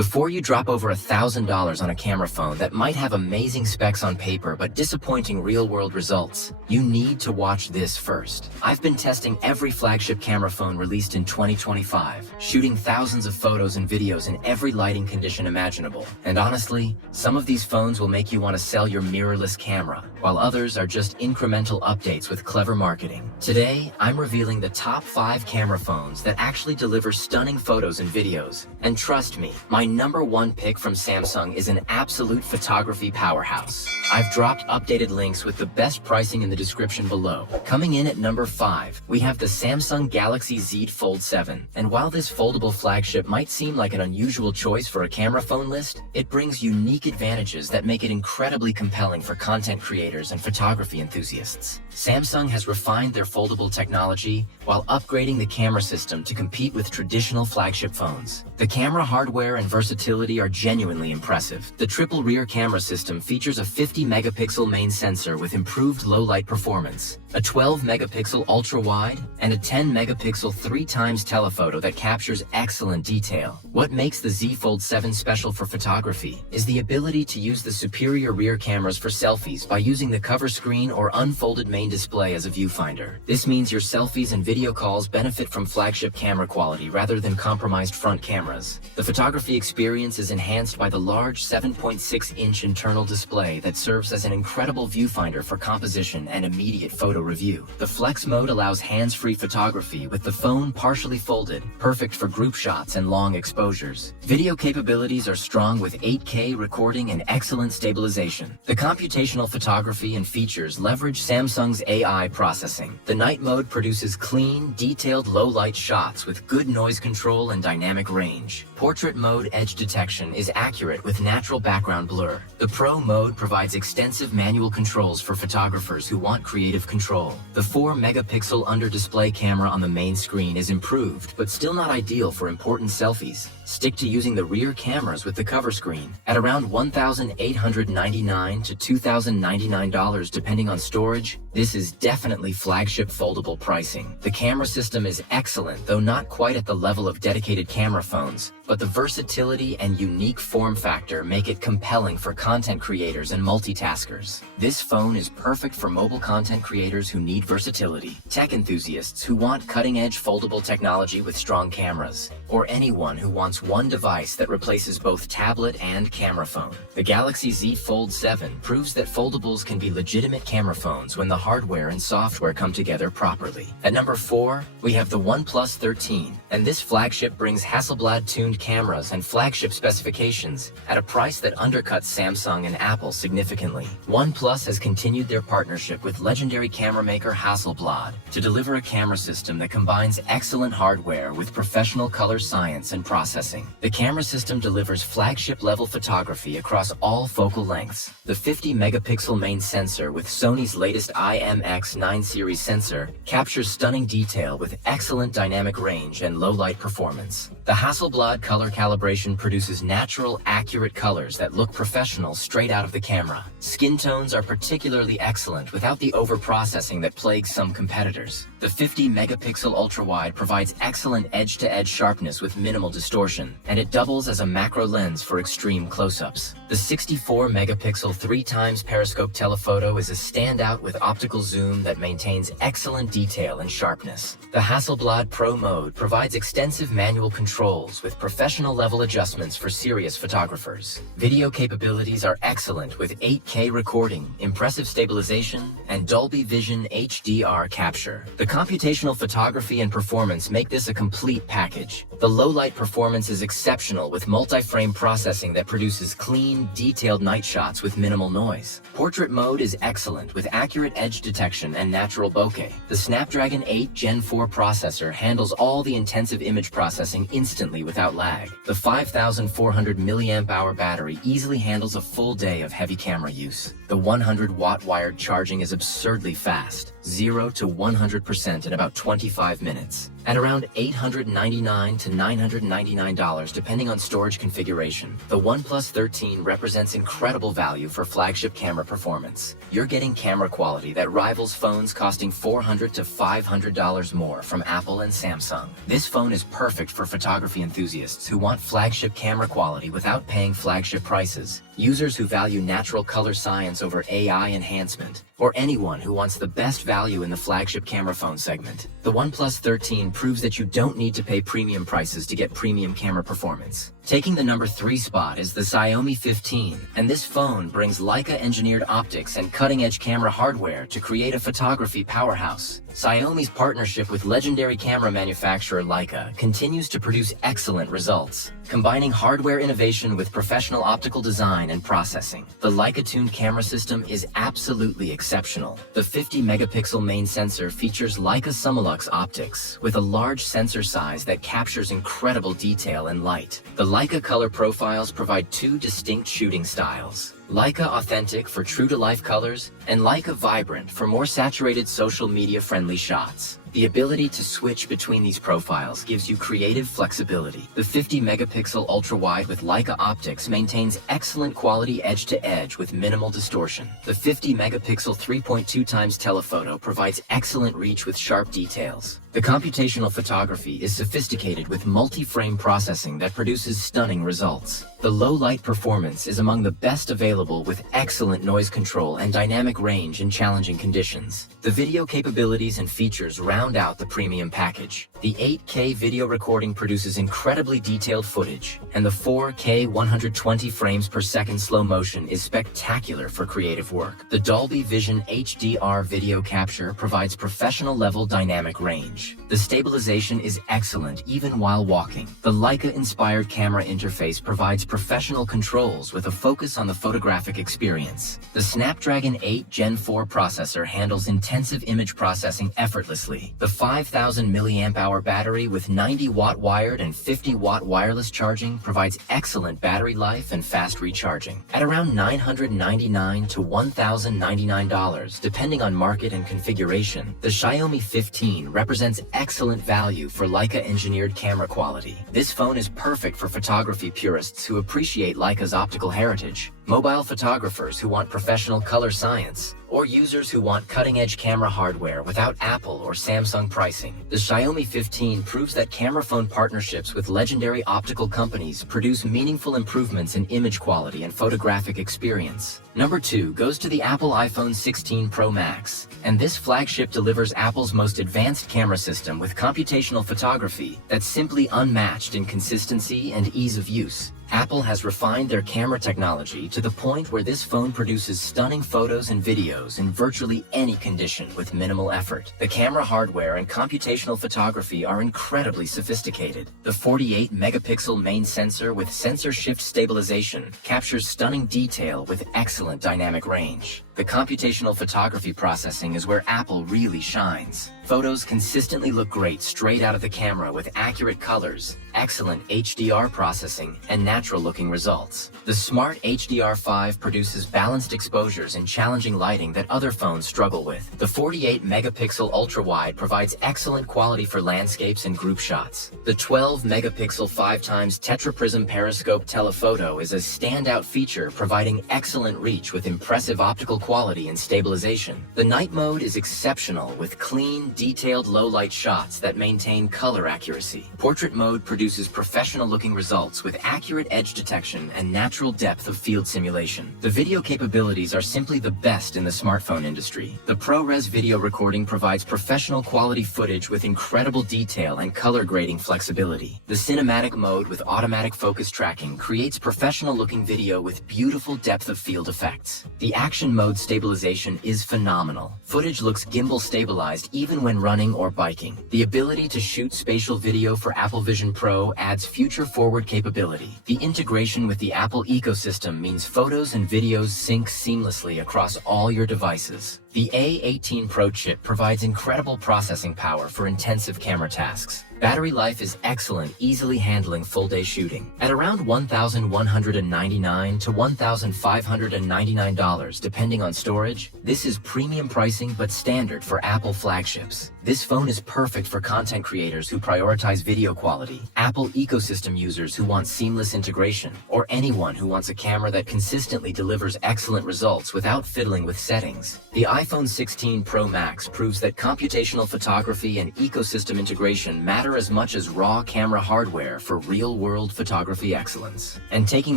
Before you drop over $1,000 on a camera phone that might have amazing specs on paper but disappointing real-world results, you need to watch this first. I've been testing every flagship camera phone released in 2025, shooting thousands of photos and videos in every lighting condition imaginable. And honestly, some of these phones will make you want to sell your mirrorless camera, while others are just incremental updates with clever marketing. Today, I'm revealing the top 5 camera phones that actually deliver stunning photos and videos. And trust me, my number one pick from Samsung is an absolute photography powerhouse. I've dropped updated links with the best pricing in the description below. Coming in at number 5, we have the Samsung Galaxy Z Fold 7. And while this foldable flagship might seem like an unusual choice for a camera phone list, it brings unique advantages that make it incredibly compelling for content creators and photography enthusiasts. Samsung has refined their foldable technology while upgrading the camera system to compete with traditional flagship phones. The camera hardware and versatility are genuinely impressive. The triple rear camera system features a 50-megapixel main sensor with improved low-light performance, a 12-megapixel ultra-wide, and a 10-megapixel 3x telephoto that captures excellent detail. What makes the Z Fold 7 special for photography is the ability to use the superior rear cameras for selfies by using the cover screen or unfolded main display as a viewfinder. This means your selfies and video calls benefit from flagship camera quality rather than compromised front cameras. The photography experience is enhanced by the large 7.6-inch internal display that serves as an incredible viewfinder for composition and immediate photo review. The Flex mode allows hands-free photography with the phone partially folded, perfect for group shots and long exposures. Video capabilities are strong with 8K recording and excellent stabilization. The computational photography and features leverage Samsung's AI processing. The night mode produces clean, detailed low-light shots with good noise control and dynamic range. Portrait mode edge detection is accurate with natural background blur. The Pro mode provides extensive manual controls for photographers who want creative control. The 4-megapixel under-display camera on the main screen is improved, but still not ideal for important selfies. Stick to using the rear cameras with the cover screen. At around $1,899 to $2,099 depending on storage, this is definitely flagship foldable pricing. The camera system is excellent, though not quite at the level of dedicated camera phones, but the versatility and unique form factor make it compelling for content creators and multitaskers. This phone is perfect for mobile content creators who need versatility, tech enthusiasts who want cutting-edge foldable technology with strong cameras, or anyone who wants one device that replaces both tablet and camera phone. The Galaxy Z Fold 7 proves that foldables can be legitimate camera phones when the hardware and software come together properly. At number 4, we have the OnePlus 13, and this flagship brings Hasselblad-tuned cameras and flagship specifications at a price that undercuts Samsung and Apple significantly. OnePlus has continued their partnership with legendary camera maker Hasselblad to deliver a camera system that combines excellent hardware with professional color science and processing. The camera system delivers flagship-level photography across all focal lengths. The 50-megapixel main sensor with Sony's latest IMX9 series sensor captures stunning detail with excellent dynamic range and low-light performance. The Hasselblad color calibration produces natural, accurate colors that look professional straight out of the camera. Skin tones are particularly excellent without the over-processing that plagues some competitors. The 50-megapixel ultra-wide provides excellent edge-to-edge sharpness with minimal distortion, and it doubles as a macro lens for extreme close-ups. The 64-megapixel 3x periscope telephoto is a standout with optical zoom that maintains excellent detail and sharpness. The Hasselblad Pro mode provides extensive manual controls with professional-level adjustments for serious photographers. Video capabilities are excellent with 8K recording, impressive stabilization, and Dolby Vision HDR capture. The computational photography and performance make this a complete package. The low-light performance is exceptional with multi-frame processing that produces clean, detailed night shots with minimal noise. Portrait mode is excellent with accurate edge detection and natural bokeh. The Snapdragon 8 Gen 4 processor handles all the intensive image processing instantly without lag. The 5,400 mAh battery easily handles a full day of heavy camera use. The 100-watt wired charging is absurdly fast, 0 to 100% in about 25 minutes. At around $899 to $999 depending on storage configuration, the OnePlus 13 represents incredible value for flagship camera performance. You're getting camera quality that rivals phones costing $400 to $500 more from Apple and Samsung. This phone is perfect for photography enthusiasts who want flagship camera quality without paying flagship prices, users who value natural color science over AI enhancement, or anyone who wants the best value in the flagship camera phone segment. The OnePlus 13 proves that you don't need to pay premium prices to get premium camera performance. Taking the number 3 spot is the Xiaomi 15, and this phone brings Leica-engineered optics and cutting-edge camera hardware to create a photography powerhouse. Xiaomi's partnership with legendary camera manufacturer Leica continues to produce excellent results, combining hardware innovation with professional optical design and processing. The Leica-tuned camera system is absolutely exceptional. The 50-megapixel main sensor features Leica Summilux optics with a large sensor size that captures incredible detail and light. The Leica color profiles provide 2 distinct shooting styles: Leica Authentic for true-to-life colors, and Leica Vibrant for more saturated social media-friendly shots. The ability to switch between these profiles gives you creative flexibility. The 50-megapixel ultra-wide with Leica optics maintains excellent quality edge-to-edge with minimal distortion. The 50-megapixel 3.2 times telephoto provides excellent reach with sharp details. The computational photography is sophisticated with multi-frame processing that produces stunning results. The low-light performance is among the best available with excellent noise control and dynamic range in challenging conditions. The video capabilities and features round out the premium package. The 8K video recording produces incredibly detailed footage, and the 4K 120 frames per second slow motion is spectacular for creative work. The Dolby Vision HDR video capture provides professional-level dynamic range. The stabilization is excellent even while walking. The Leica-inspired camera interface provides professional controls with a focus on the photographic experience. The Snapdragon 8 Gen 4 processor handles intensive image processing effortlessly. The 5,000 mAh battery with 90-watt wired and 50-watt wireless charging provides excellent battery life and fast recharging. At around $999 to $1,099, depending on market and configuration, the Xiaomi 15 represents excellent value for Leica-engineered camera quality. This phone is perfect for photography purists who appreciate Leica's optical heritage, mobile photographers who want professional color science, or users who want cutting-edge camera hardware without Apple or Samsung pricing. The Xiaomi 15 proves that camera phone partnerships with legendary optical companies produce meaningful improvements in image quality and photographic experience. Number 2 goes to the Apple iPhone 16 Pro Max, and this flagship delivers Apple's most advanced camera system with computational photography that's simply unmatched in consistency and ease of use. Apple has refined their camera technology to the point where this phone produces stunning photos and videos in virtually any condition with minimal effort. The camera hardware and computational photography are incredibly sophisticated. The 48-megapixel main sensor with sensor shift stabilization captures stunning detail with excellent dynamic range. The computational photography processing is where Apple really shines. Photos consistently look great straight out of the camera with accurate colors, excellent HDR processing, and natural-looking results. The Smart HDR5 produces balanced exposures in challenging lighting that other phones struggle with. The 48-megapixel ultra-wide provides excellent quality for landscapes and group shots. The 12-megapixel 5x tetraprism periscope telephoto is a standout feature providing excellent reach with impressive optical quality and stabilization. The night mode is exceptional with clean, detailed low-light shots that maintain color accuracy. Portrait mode produces professional-looking results with accurate edge detection and natural depth of field simulation. The video capabilities are simply the best in the smartphone industry. The ProRes video recording provides professional quality footage with incredible detail and color grading flexibility. The cinematic mode with automatic focus tracking creates professional-looking video with beautiful depth of field effects. The action mode stabilization is phenomenal. Footage looks gimbal stabilized even when running or biking. The ability to shoot spatial video for Apple Vision Pro adds future-forward capability. The integration with the Apple ecosystem means photos and videos sync seamlessly across all your devices. The A18 Pro chip provides incredible processing power for intensive camera tasks. Battery life is excellent, easily handling full-day shooting. At around $1,199 to $1,599 depending on storage, this is premium pricing but standard for Apple flagships. This phone is perfect for content creators who prioritize video quality, Apple ecosystem users who want seamless integration, or anyone who wants a camera that consistently delivers excellent results without fiddling with settings. The iPhone 16 Pro Max proves that computational photography and ecosystem integration matter as much as raw camera hardware for real-world photography excellence. And taking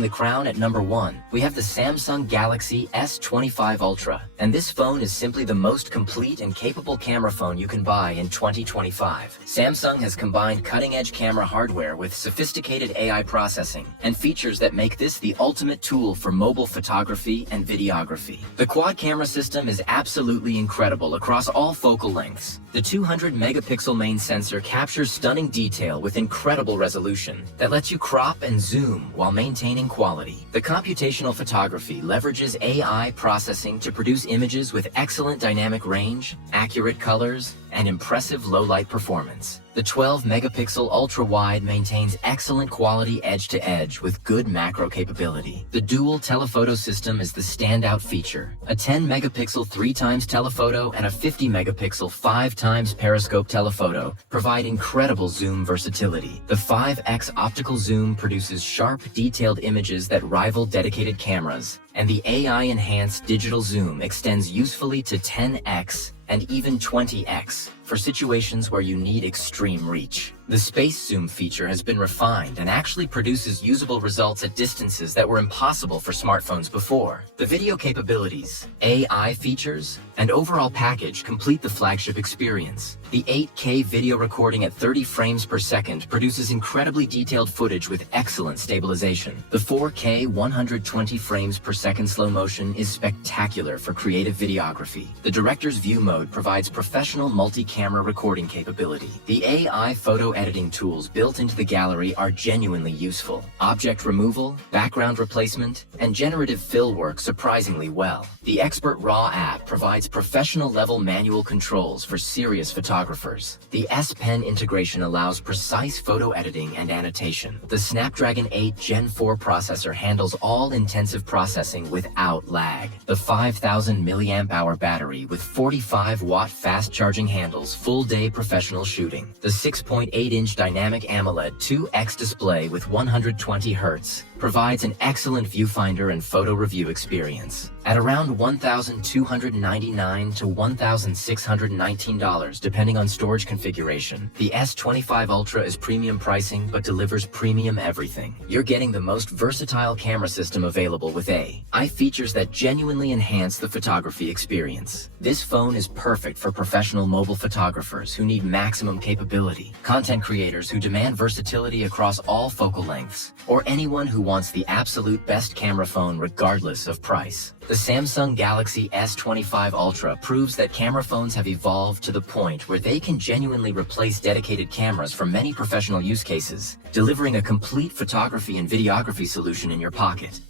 the crown at number 1, we have the Samsung Galaxy S25 Ultra. And this phone is simply the most complete and capable camera phone you can buy in 2025. Samsung has combined cutting-edge camera hardware with sophisticated AI processing and features that make this the ultimate tool for mobile photography and videography. The quad camera system is absolutely incredible across all focal lengths. The 200-megapixel main sensor captures stunning detail with incredible resolution that lets you crop and zoom while maintaining quality. The computational photography leverages AI processing to produce images with excellent dynamic range, accurate colors, and impressive low-light performance. The 12-megapixel ultra-wide maintains excellent quality edge-to-edge with good macro capability. The dual telephoto system is the standout feature. A 10-megapixel 3x telephoto and a 50-megapixel 5x periscope telephoto provide incredible zoom versatility. The 5x optical zoom produces sharp, detailed images that rival dedicated cameras, and the AI-enhanced digital zoom extends usefully to 10x and even 20x for situations where you need extreme reach. The space zoom feature has been refined and actually produces usable results at distances that were impossible for smartphones before. The video capabilities, AI features, and overall package complete the flagship experience. The 8K video recording at 30 frames per second produces incredibly detailed footage with excellent stabilization. The 4K 120 frames per second slow motion is spectacular for creative videography. The director's view mode provides professional multi-camera recording capability. The AI photo editing tools built into the gallery are genuinely useful. Object removal, background replacement, and generative fill work surprisingly well. The Expert RAW app provides professional-level manual controls for serious photographers. The S Pen integration allows precise photo editing and annotation. The Snapdragon 8 Gen 4 processor handles all intensive processing without lag. The 5,000 mAh battery with 45-watt fast-charging handles full-day professional shooting. The 6.8-inch dynamic AMOLED 2X display with 120 Hz provides an excellent viewfinder and photo review experience. At around $1,299 to $1,619 depending on storage configuration, the S25 Ultra is premium pricing but delivers premium everything. You're getting the most versatile camera system available with AI features that genuinely enhance the photography experience. This phone is perfect for professional mobile photographers who need maximum capability, content creators who demand versatility across all focal lengths, or anyone who wants the absolute best camera phone regardless of price. The Samsung Galaxy S25 Ultra proves that camera phones have evolved to the point where they can genuinely replace dedicated cameras for many professional use cases, delivering a complete photography and videography solution in your pocket.